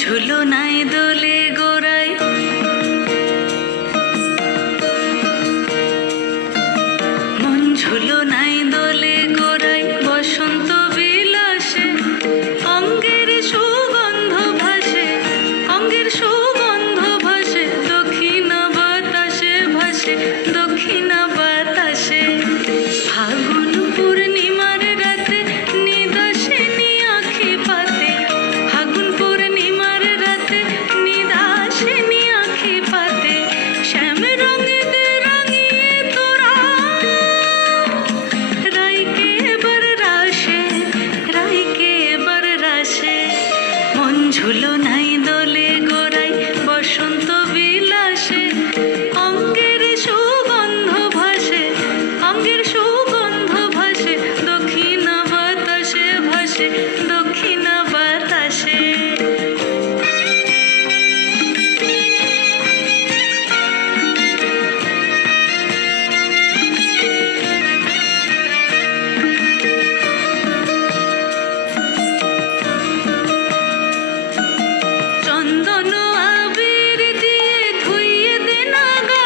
ঝুলো নাই দোলে গোড়ায়, মন ঝুলো নাই দোলে গোড়ায়, বসন্ত বিলাসে অঙ্গের সুগন্ধ ভাসে, অঙ্গের সুগন্ধ ভাসে, দক্ষিণা বাতাসে ভাসে, দক্ষিণা বাতাসে। ফাগুন পূর্ণিমার রাতে নিদাসিনী আঁখি পাতে, ফাগুন পূর্ণিমার রাতে নিদাসিনী আঁখি পাতে, শ্যাম রঙেতে রাঙিয়ে তোরা রাইকে এবার রাশে, রাইকে এবার রাশে। মন ঝুলো নাই দোলে গোড়ায়, বসন্ত বিলাসে অঙ্গের সুগন্ধ ভাসে, অঙ্গের সুগন্ধ ভাসে, দক্ষিণা বাতাসে ভাসে, দক্ষিণা বাতাসে। চন্দন আবির দিয়ে ধুইয়ে দে না গা,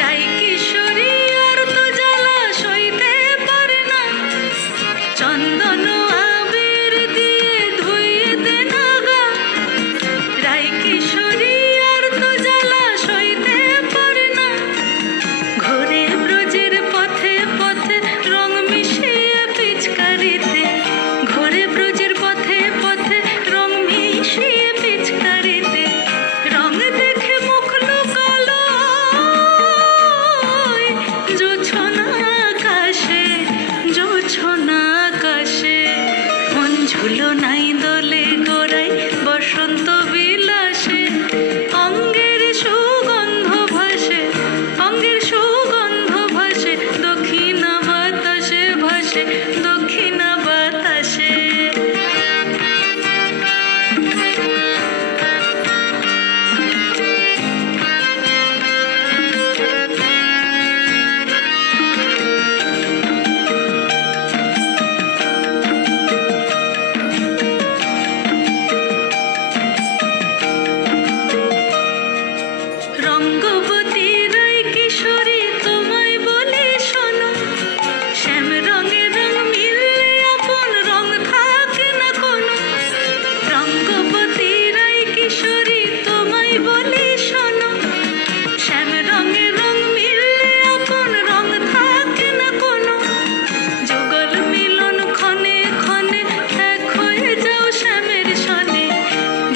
রাই কিশোরী আর তো জ্বালা সইতে পারে না। চন্দন আবির দিয়ে ধুইয়ে দে না গা, রাই কিশোরী আর তো জ্বালা সইতে পারে না। ঘোরে ব্রজের পথে পথে রং মিশিয়ে পিচকারিতে, ঘোরে ব্রজের পথে পথে রং মিশিয়ে পিচকারিতে, রং দেখে মুখ লুকালো জোছনা আকাশে, জোছনা আকাশে। মন ঝুলো নাই দোলে গোড়ায়, বসন্ত বিলাসে অঙ্গের সুগন্ধ ভাসে, অঙ্গের সুগন্ধ ভাসে, দক্ষিণা বাতাসে ভাসে, দক্ষিণা বাতাসে। রঙ্গবতী রাই কিশোরী তোমায় বলে শোনো, শ্যাম রঙে রং মিললে আপন রং থাকে না কোনো। রঙ্গবতী রাই কিশোরী তোমায় বলে শোনো, শ্যাম রঙে রং মিললে আপন রং থাকে না কোনো। যুগল মিলন ক্ষণে ক্ষণে এক হয়ে যাও শ্যামের সনে,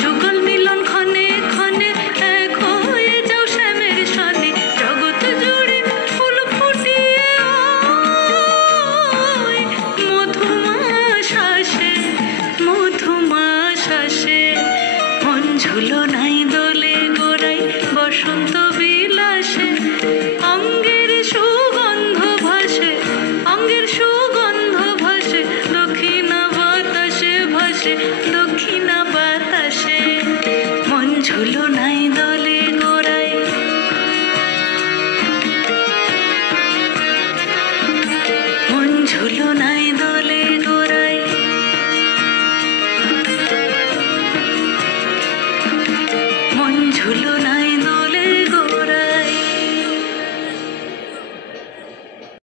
যুগল মিলন ক্ষণে ক্ষণে এক হয়ে যাও শ্যামের সনে। জগৎ জুড়ে ফুল ফুটিয়ে ওই মধুমাস আসে, মধুমাস আসে। মন ঝুলো নাই দোলে গোড়ায়, বসন্ত বিলাসে অঙ্গের সুগন্ধ ভাসে, অঙ্গের সুগন্ধ ভাসে, দক্ষিণা বাতাসে ভাসে, দক্ষিণা বাতাসে। মন ঝুলো নাই দোলে গোড়ায়, মন ঝুলো নাই দোলে গোড়ায়, মন ঝুলো নাই।